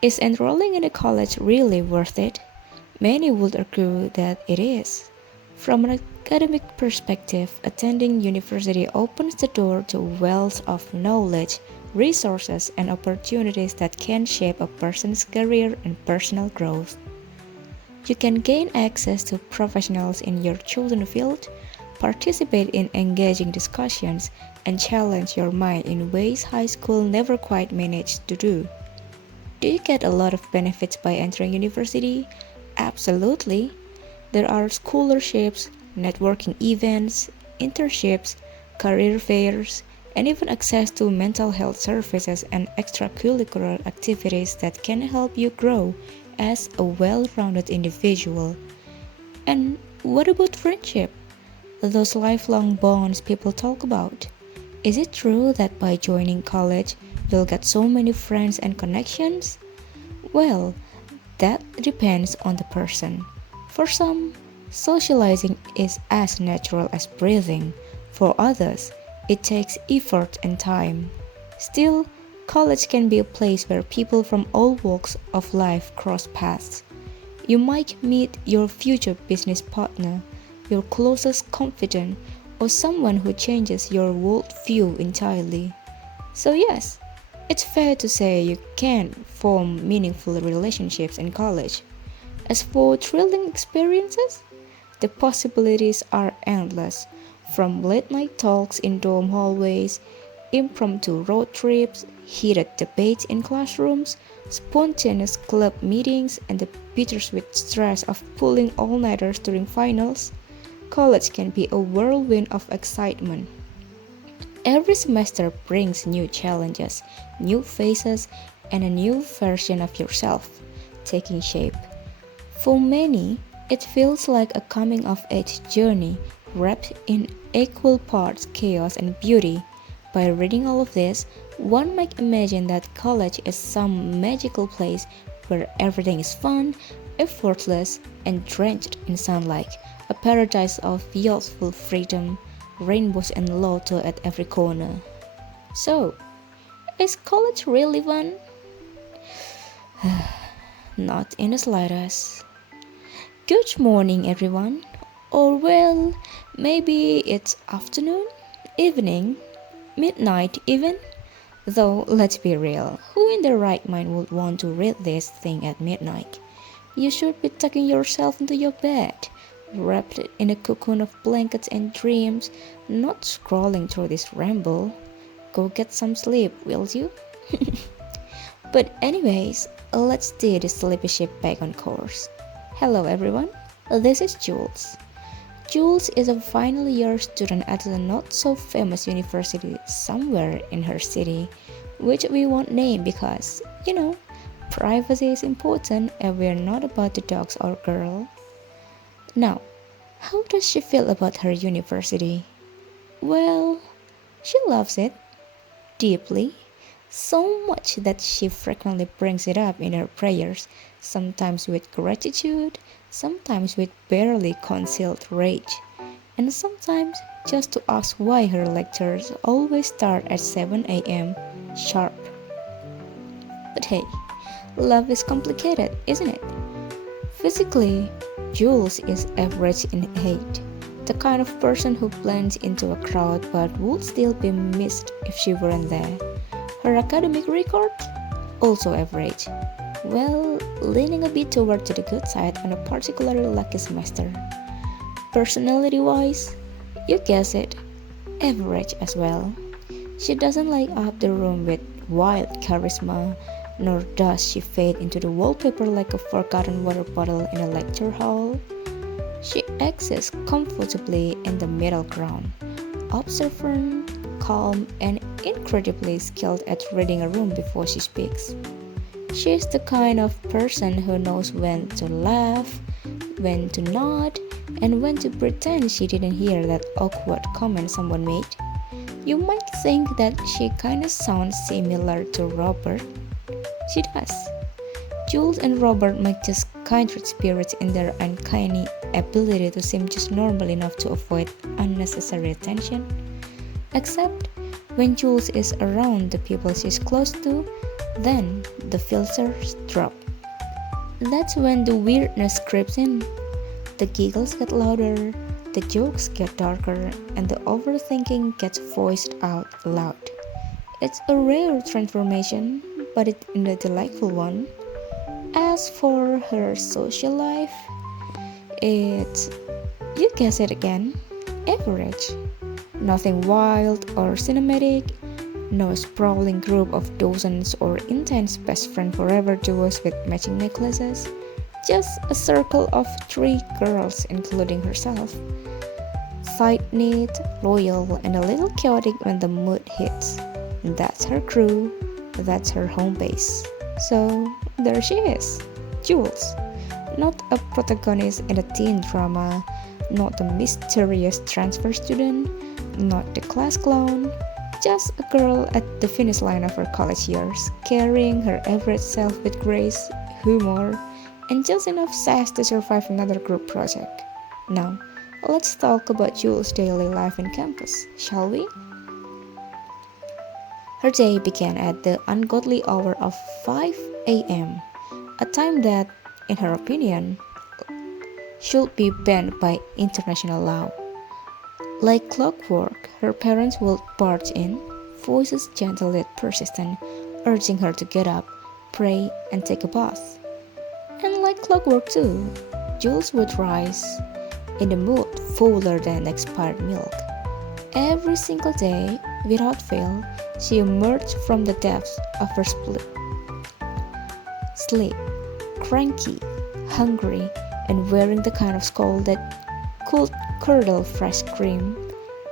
Is enrolling in a college really worth it? Many would argue that it is. From an academic perspective, attending university opens the door to wealth of knowledge, resources, and opportunities that can shape a person's career and personal growth. You can gain access to professionals in your chosen field, participate in engaging discussions, and challenge your mind in ways high school never quite managed to do. Do you get a lot of benefits by entering university? Absolutely. There are scholarships, networking events, internships, career fairs, and even access to mental health services and extracurricular activities that can help you grow as a well rounded individual. And what about friendship? Those lifelong bonds people talk about. Is it true that by joining college, you'll get so many friends and connections? Well, that depends on the person. For some, socializing is as natural as breathing. For others, it takes effort and time. Still, college can be a place where people from all walks of life cross paths. You might meet your future business partner, your closest confidant, or someone who changes your worldview entirely. So, yes, it's fair to say you can form meaningful relationships in college. As for thrilling experiences, the possibilities are endless, from late night talks in dorm hallways, impromptu road trips, heated debates in classrooms, spontaneous club meetings, and the bittersweet stress of pulling all nighters during finals. College can be a whirlwind of excitement. Every semester brings new challenges, new faces, and a new version of yourself taking shape. For many, it feels like a coming of age journey wrapped in equal parts chaos and beauty. By reading all of this, one might imagine that college is some magical place where everything is fun, effortless, and drenched in sunlight, a paradise of youthful freedom, rainbows and laughter at every corner. So, is college really fun? Not in the slightest. Good morning, everyone. Or, well, maybe it's afternoon, evening, midnight, even. Though, let's be real, who in their right mind would want to read this thing at midnight? You should be tucking yourself into your bed, wrapped in a cocoon of blankets and dreams, not scrolling through this ramble. Go get some sleep, will you? But, anyways, let's steer the sleepy ship back on course. Hello, everyone. This is Jules. Jules is a final year student at a not so famous university somewhere in her city, which we won't name because, privacy is important and we're not about to dox our girl. Now, how does she feel about her university? Well, she loves it deeply, so much that she frequently brings it up in her prayers, sometimes with gratitude, sometimes with barely concealed rage, and sometimes just to ask why her lectures always start at 7 a.m. sharp. But hey, love is complicated, isn't it? Physically, Jules is average in height, the kind of person who blends into a crowd but would still be missed if she weren't there. Her academic record? Also average. Well, leaning a bit toward to the good side on a particularly lucky semester. Personality wise, you guess it, average as well. She doesn't light up the room with wild charisma, nor does she fade into the wallpaper like a forgotten water bottle in a lecture hall. She exists comfortably in the middle ground, observant, calm, and incredibly skilled at reading a room before she speaks. She's the kind of person who knows when to laugh, when to nod, and when to pretend she didn't hear that awkward comment someone made. You might think that she kinda sounds similar to Robert. She does. Jules and Robert might just kindred spirits in their uncanny ability to seem just normal enough to avoid unnecessary attention. Except when Jules is around the people she's close to, Then the filters drop. That's when the weirdness creeps in. The giggles get louder, the jokes get darker, and the overthinking gets voiced out loud. It's a rare transformation, but it's a delightful one. As for her social life, it's, you guess it again, average. Nothing wild or cinematic, no sprawling group of dozens or intense best friend forever duos with matching necklaces. Just a circle of three girls, including herself. Tight knit, loyal, and a little chaotic when the mood hits. That's her crew, that's her home base. So there she is, Jules. Not a protagonist in a teen drama, not the mysterious transfer student, not the class clown, just a girl at the finish line of her college years, carrying her average self with grace, humor, and just enough sass to survive another group project. Now, let's talk about Jules' daily life in campus, shall we? Her day began at the ungodly hour of 5 a.m., a time that, in her opinion, should be banned by international law. Like clockwork, her parents would barge in, voices gentle yet persistent, urging her to get up, pray, and take a bath. And like clockwork too, Jules would rise, in the mood fuller than expired milk. Every single day, without fail, she emerged from the depths of her sleep, cranky, hungry, and wearing the kind of skull that could curdle fresh cream.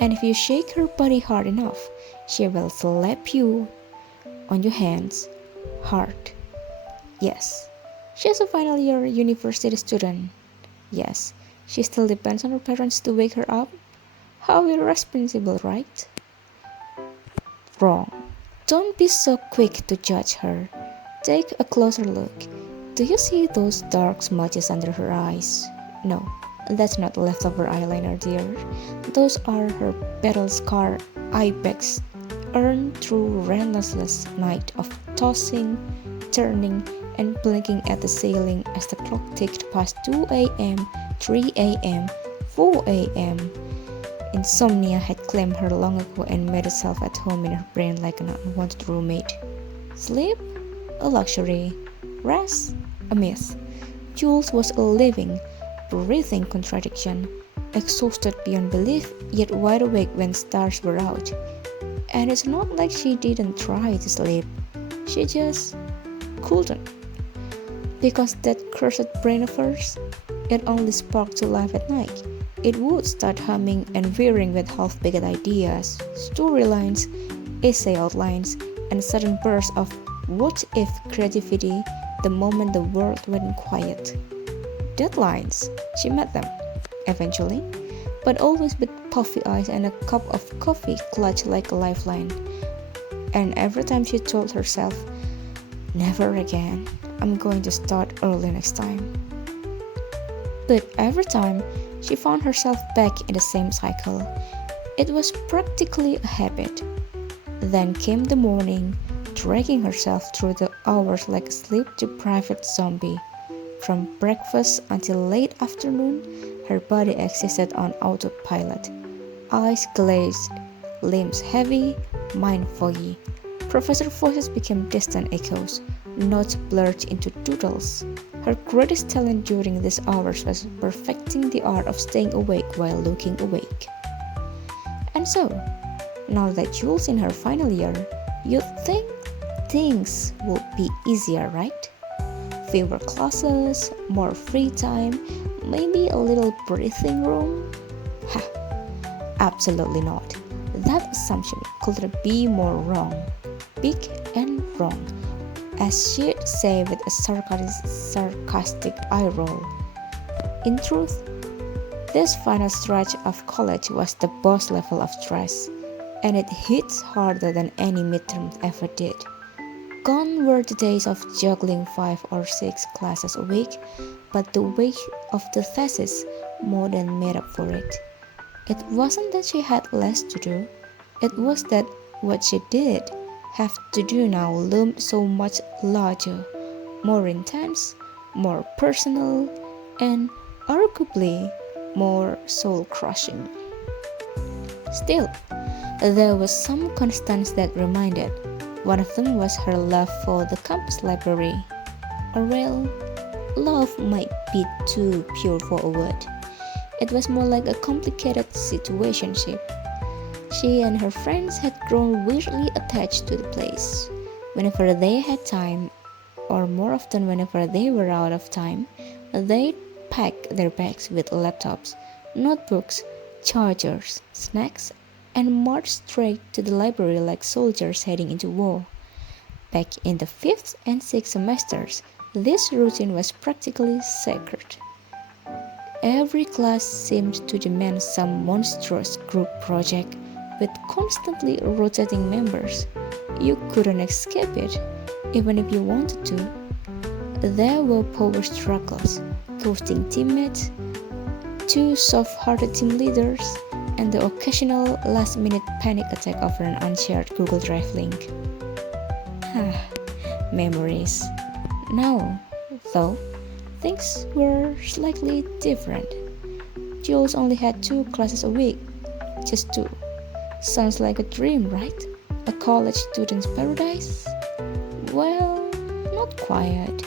And if you shake her body hard enough, she will slap you on your hands hard. Yes, she's a final year university student. Yes, she still depends on her parents to wake her up. How irresponsible, right? Wrong. Don't be so quick to judge her. Take a closer look. Do you see those dark smudges under her eyes? No, that's not leftover eyeliner, dear. Those are her battle-scarred eye bags earned through relentless night of tossing, turning, and blinking at the ceiling as the clock ticked past 2 a.m., 3 a.m., 4 a.m. Insomnia had claimed her long ago and made itself at home in her brain like an unwanted roommate. Sleep? A luxury. Rest? A myth. Jules was a living, breathing contradiction, exhausted beyond belief, yet wide awake when stars were out. And it's not like she didn't try to sleep, she just couldn't. Because that cursed brain of hers, it only sparked to life at night. It would start humming and whirring with half-baked ideas, storylines, essay outlines, and sudden bursts of what-if creativity the moment the world went quiet. Deadlines, she met them, eventually, but always with puffy eyes and a cup of coffee clutched like a lifeline. And every time she told herself, never again, I'm going to start early next time. But every time, she found herself back in the same cycle. It was practically a habit. Then came the morning, dragging herself through the hours like a sleep-deprived zombie. From breakfast until late afternoon, her body existed on autopilot. Eyes glazed, limbs heavy, mind foggy. Professor voices became distant echoes, notes blurred into doodles. Her greatest talent during these hours was perfecting the art of staying awake while looking awake. And so, now that Jules in her final year, you'd think things would be easier, right? Fewer classes, more free time, maybe a little breathing room? Ha! Absolutely not. That assumption couldn't be more wrong. Big and wrong, as she'd say with a sarcastic eye roll. In truth, this final stretch of college was the boss level of stress, and it hits harder than any midterm ever did. Gone were the days of juggling 5 or 6 classes a week, but the weight of the thesis more than made up for it. It wasn't that she had less to do, it was that what she did have to do now loomed so much larger, more intense, more personal, and arguably more soul crushing. Still, there was some constants that reminded. One of them was her love for the campus library. Or well, love might be too pure for a word. It was more like a complicated situationship. She and her friends had grown weirdly attached to the place. Whenever they had time, or more often whenever they were out of time, they'd pack their bags with laptops, notebooks, chargers, snacks, and march straight to the library like soldiers heading into war. Back in the fifth and sixth semesters, this routine was practically sacred. Every class seemed to demand some monstrous group project with constantly rotating members. You couldn't escape it, even if you wanted to. There were power struggles, ghosting teammates, two soft hearted team leaders, and the occasional last minute panic attack over an unshared Google Drive link. Ah, memories. Now, though, things were slightly different. Jules only had 2 classes a week. Just 2. Sounds like a dream, right? A college student's paradise? Well, not quite.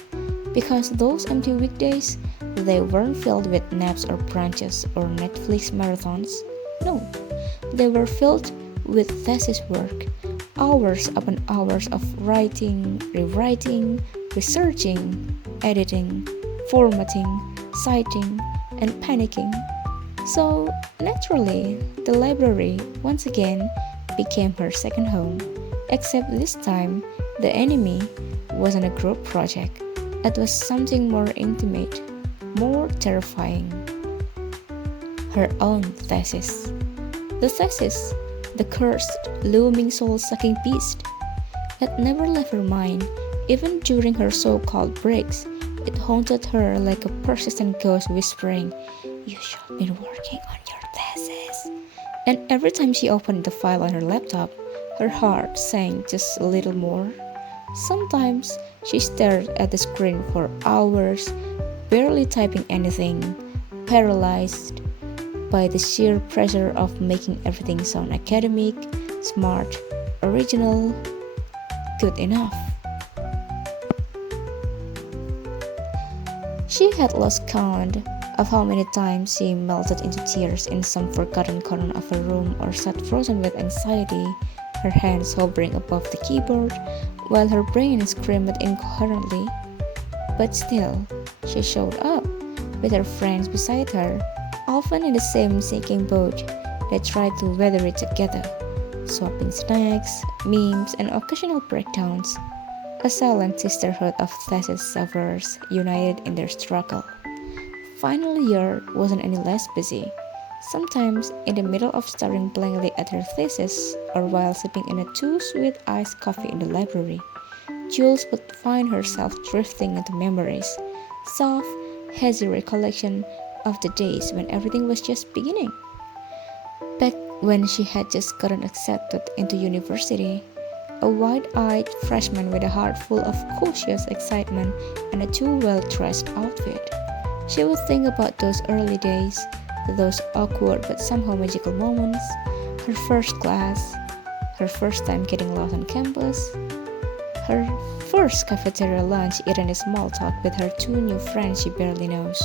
Because those empty weekdays, they weren't filled with naps or brunches or Netflix marathons. No, they were filled with thesis work, hours upon hours of writing, rewriting, researching, editing, formatting, citing, and panicking. So, naturally, the library once again became her second home, except this time the enemy wasn't a group project, it was something more intimate, more terrifying. Her own thesis. The thesis, the cursed, looming soul sucking beast. It never left her mind, even during her so called breaks. It haunted her like a persistent ghost whispering, "You should be working on your thesis." And every time she opened the file on her laptop, her heart sank just a little more. Sometimes she stared at the screen for hours, barely typing anything, paralyzed by the sheer pressure of making everything sound academic, smart, original, good enough. She had lost count of how many times she melted into tears in some forgotten corner of her room or sat frozen with anxiety, her hands hovering above the keyboard while her brain screamed incoherently. But still, she showed up, with her friends beside her, often in the same sinking boat. They tried to weather it together, swapping snacks, memes, and occasional breakdowns. A silent sisterhood of thesis sufferers united in their struggle. Final year wasn't any less busy. Sometimes, in the middle of staring blankly at her thesis, or while sipping in a too-sweet iced coffee in the library, Jules would find herself drifting into memories, soft, hazy recollection of the days when everything was just beginning. Back when she had just gotten accepted into university, a wide-eyed freshman with a heart full of cautious excitement and a too well-dressed outfit. She would think about those early days, those awkward but somehow magical moments, her first class, her first time getting lost on campus, her first cafeteria lunch eaten in small talk with her 2 new friends she barely knows.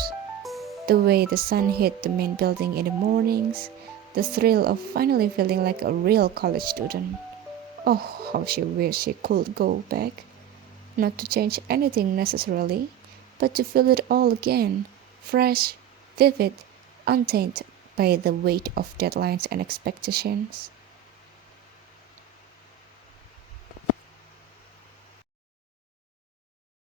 The way the sun hit the main building in the mornings, the thrill of finally feeling like a real college student. Oh, how she wished she could go back. Not to change anything necessarily, but to feel it all again, fresh, vivid, untainted by the weight of deadlines and expectations.